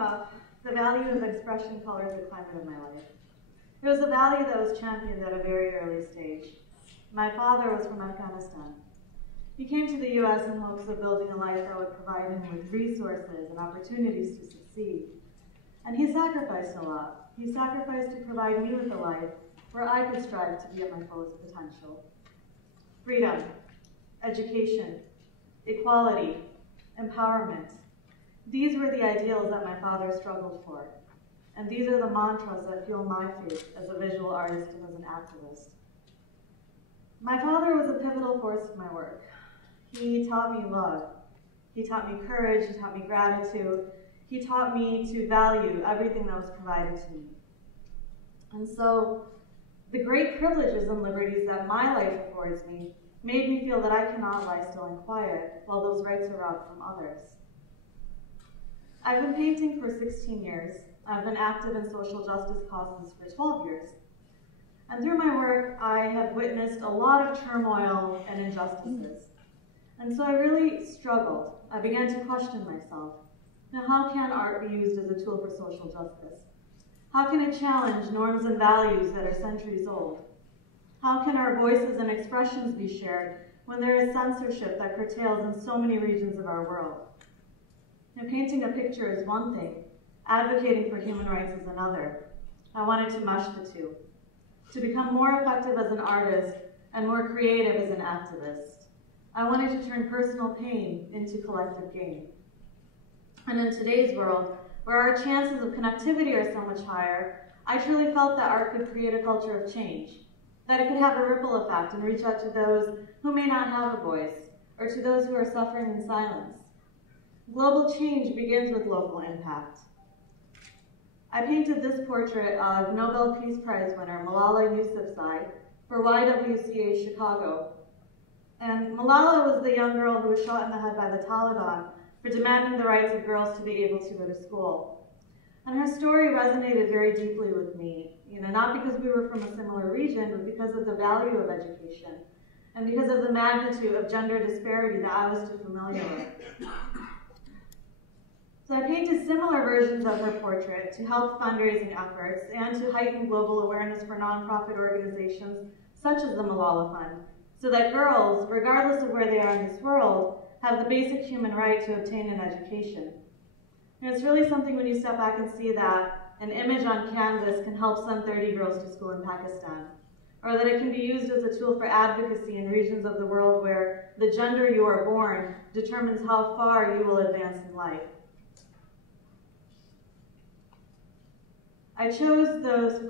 up, the value of expression colors the climate of my life. It was a value that was championed at a very early stage. My father was from Afghanistan. He came to the U.S. in hopes of building a life that would provide him with resources and opportunities to succeed. And he sacrificed a lot. He sacrificed to provide me with a life where I could strive to be at my fullest potential. Freedom, education, equality, empowerment. These were the ideals that my father struggled for. And these are the mantras that fuel my faith as a visual artist and as an activist. My father was a pivotal force in my work. He taught me love. He taught me courage. He taught me gratitude. He taught me to value everything that was provided to me. And so the great privileges and liberties that my life affords me made me feel that I cannot lie still and quiet while those rights are robbed from others. I've been painting for 16 years. I've been active in social justice causes for 12 years. And through my work, I have witnessed a lot of turmoil and injustices. And so I really struggled. I began to question myself. Now, how can art be used as a tool for social justice? How can it challenge norms and values that are centuries old? How can our voices and expressions be shared when there is censorship that curtails in so many regions of our world? Now, painting a picture is one thing. Advocating for human rights is another. I wanted to mesh the two, to become more effective as an artist and more creative as an activist. I wanted to turn personal pain into collective gain. And in today's world, where our chances of connectivity are so much higher, I truly felt that art could create a culture of change, that it could have a ripple effect and reach out to those who may not have a voice, or to those who are suffering in silence. Global change begins with local impact. I painted this portrait of Nobel Peace Prize winner Malala Yousafzai for YWCA Chicago. And Malala was the young girl who was shot in the head by the Taliban for demanding the rights of girls to be able to go to school. And her story resonated very deeply with me, not because we were from a similar region, but because of the value of education and because of the magnitude of gender disparity that I was too familiar with. So I painted similar versions of her portrait to help fundraising efforts and to heighten global awareness for nonprofit organizations such as the Malala Fund, so that girls, regardless of where they are in this world, have the basic human right to obtain an education. And it's really something when you step back and see that an image on canvas can help send 30 girls to school in Pakistan, or that it can be used as a tool for advocacy in regions of the world where the gender you are born determines how far you will advance in life. I chose those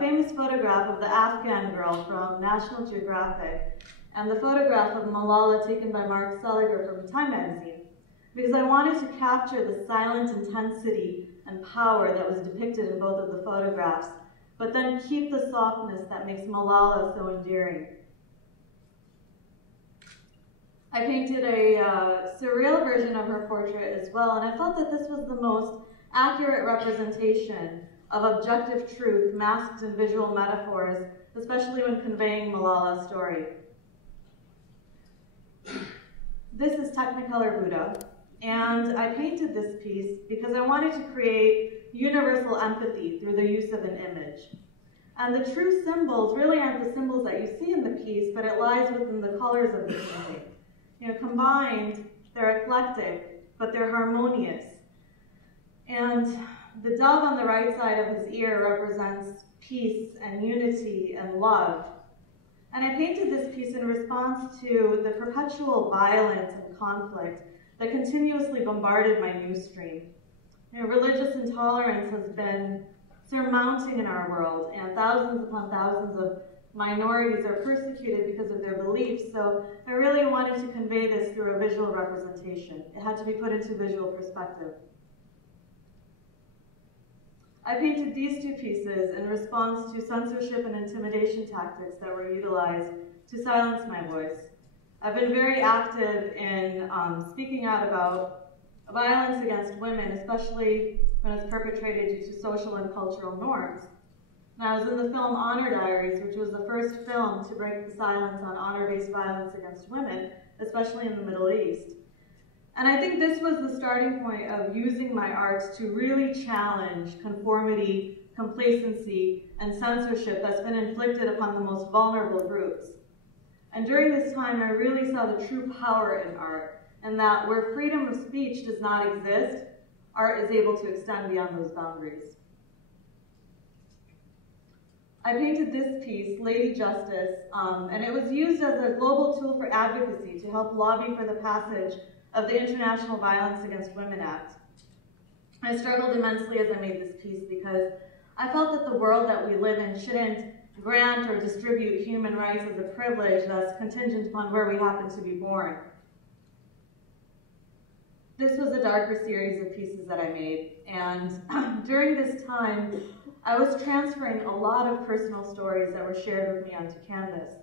famous photograph of the Afghan girl from National Geographic and the photograph of Malala taken by Mark Seliger from Time magazine because I wanted to capture the silent intensity and power that was depicted in both of the photographs, but then keep the softness that makes Malala so endearing. I painted a surreal version of her portrait as well, and I felt that this was the most accurate representation of objective truth masked in visual metaphors, especially when conveying Malala's story. This is Technicolor Buddha, and I painted this piece because I wanted to create universal empathy through the use of an image. And the true symbols really aren't the symbols that you see in the piece, but it lies within the colors of the painting. Combined, they're eclectic, but they're harmonious. And the dove on the right side of his ear represents peace and unity and love. And I painted this piece in response to the perpetual violence and conflict that continuously bombarded my news stream. Religious intolerance has been surmounting in our world, and thousands upon thousands of minorities are persecuted because of their beliefs, so I really wanted to convey this through a visual representation. It had to be put into visual perspective. I painted these two pieces in response to censorship and intimidation tactics that were utilized to silence my voice. I've been very active in speaking out about violence against women, especially when it's perpetrated due to social and cultural norms. And I was in the film Honor Diaries, which was the first film to break the silence on honor-based violence against women, especially in the Middle East. And I think this was the starting point of using my art to really challenge conformity, complacency, and censorship that's been inflicted upon the most vulnerable groups. And during this time, I really saw the true power in art, and that where freedom of speech does not exist, art is able to extend beyond those boundaries. I painted this piece, Lady Justice, and it was used as a global tool for advocacy to help lobby for the passage of the International Violence Against Women Act. I struggled immensely as I made this piece because I felt that the world that we live in shouldn't grant or distribute human rights as a privilege that's contingent upon where we happen to be born. This was a darker series of pieces that I made, and during this time, I was transferring a lot of personal stories that were shared with me onto canvas.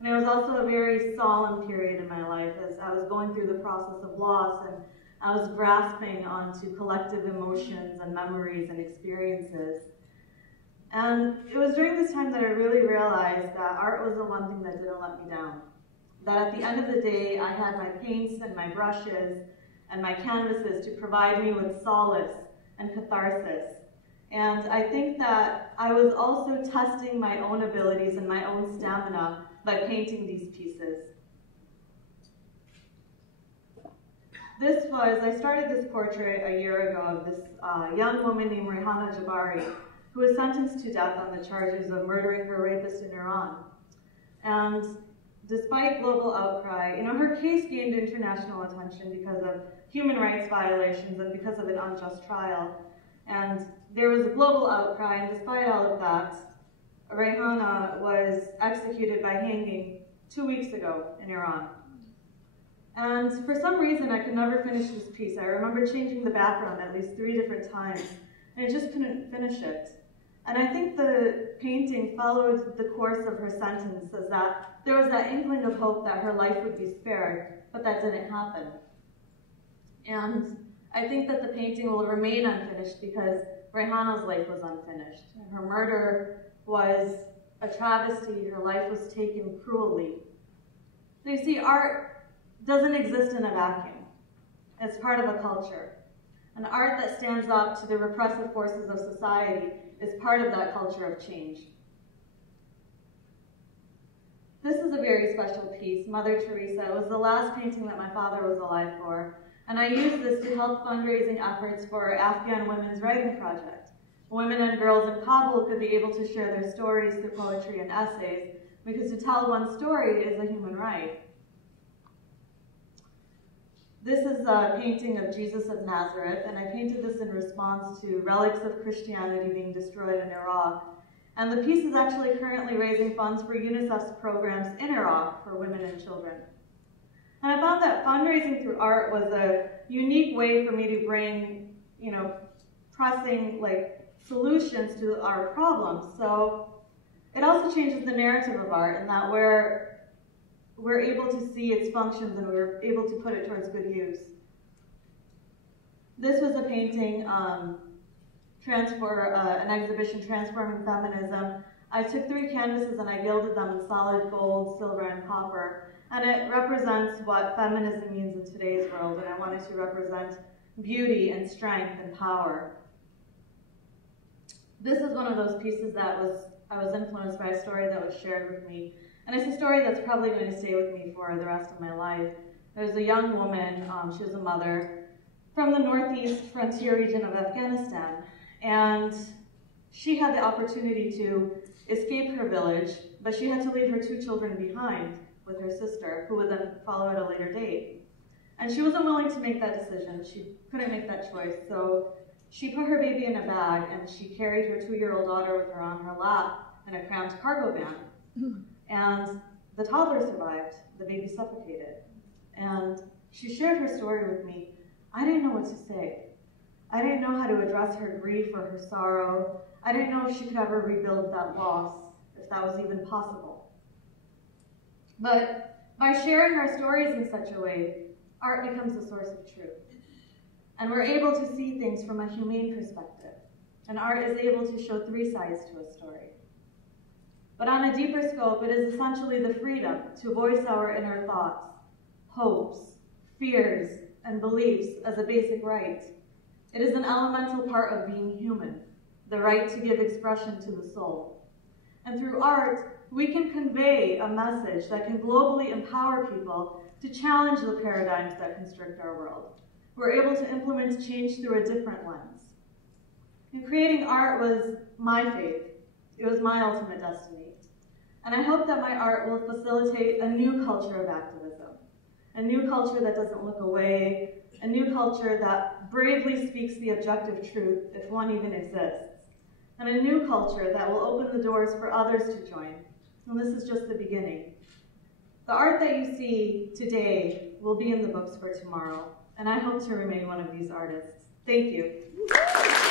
And it was also a very solemn period in my life as I was going through the process of loss, and I was grasping onto collective emotions and memories and experiences. And it was during this time that I really realized that art was the one thing that didn't let me down. That at the end of the day, I had my paints and my brushes and my canvases to provide me with solace and catharsis. And I think that I was also testing my own abilities and my own stamina by painting these pieces. I started this portrait a year ago of this young woman named Rehana Jabari, who was sentenced to death on the charges of murdering her rapist in Iran. And despite global outcry, her case gained international attention because of human rights violations and because of an unjust trial. And there was a global outcry, and despite all of that, Rehana was executed by hanging 2 weeks ago in Iran. And for some reason, I could never finish this piece. I remember changing the background at least 3 different times, and I just couldn't finish it. And I think the painting followed the course of her sentence, as that there was that inkling of hope that her life would be spared, but that didn't happen. And I think that the painting will remain unfinished because Rehana's life was unfinished. Her murder was a travesty. Her life was taken cruelly. So you see, art doesn't exist in a vacuum. It's part of a culture. And art that stands up to the repressive forces of society is part of that culture of change. This is a very special piece, Mother Teresa. It was the last painting that my father was alive for. And I used this to help fundraising efforts for Afghan Women's Writing Project. Women and girls in Kabul could be able to share their stories through poetry and essays, because to tell one story is a human right. This is a painting of Jesus of Nazareth, and I painted this in response to relics of Christianity being destroyed in Iraq. And the piece is actually currently raising funds for UNICEF's programs in Iraq for women and children. And I found that fundraising through art was a unique way for me to bring, pressing solutions to our problems. So it also changes the narrative of art in that we're able to see its functions and we're able to put it towards good use. This was a painting for an exhibition, Transforming Feminism. I took 3 canvases and I gilded them in solid gold, silver, and copper. And it represents what feminism means in today's world, and I wanted to represent beauty and strength and power. This is one of those pieces that I was influenced by a story that was shared with me. And it's a story that's probably going to stay with me for the rest of my life. There's a young woman, she was a mother, from the northeast frontier region of Afghanistan. And she had the opportunity to escape her village, but she had to leave her 2 children behind with her sister, who would then follow at a later date. And she wasn't willing to make that decision. She couldn't make that choice. So she put her baby in a bag, and she carried her 2-year-old daughter with her on her lap in a cramped cargo van. And the toddler survived. The baby suffocated. And she shared her story with me. I didn't know what to say. I didn't know how to address her grief or her sorrow. I didn't know if she could ever rebuild that loss, if that was even possible. But by sharing our stories in such a way, art becomes a source of truth. And we're able to see things from a humane perspective. And art is able to show 3 sides to a story. But on a deeper scope, it is essentially the freedom to voice our inner thoughts, hopes, fears, and beliefs as a basic right. It is an elemental part of being human, the right to give expression to the soul. And through art, we can convey a message that can globally empower people to challenge the paradigms that constrict our world. We're able to implement change through a different lens. And creating art was my faith. It was my ultimate destiny. And I hope that my art will facilitate a new culture of activism, a new culture that doesn't look away, a new culture that bravely speaks the objective truth, if one even exists, and a new culture that will open the doors for others to join. And this is just the beginning. The art that you see today will be in the books for tomorrow, and I hope to remain one of these artists. Thank you.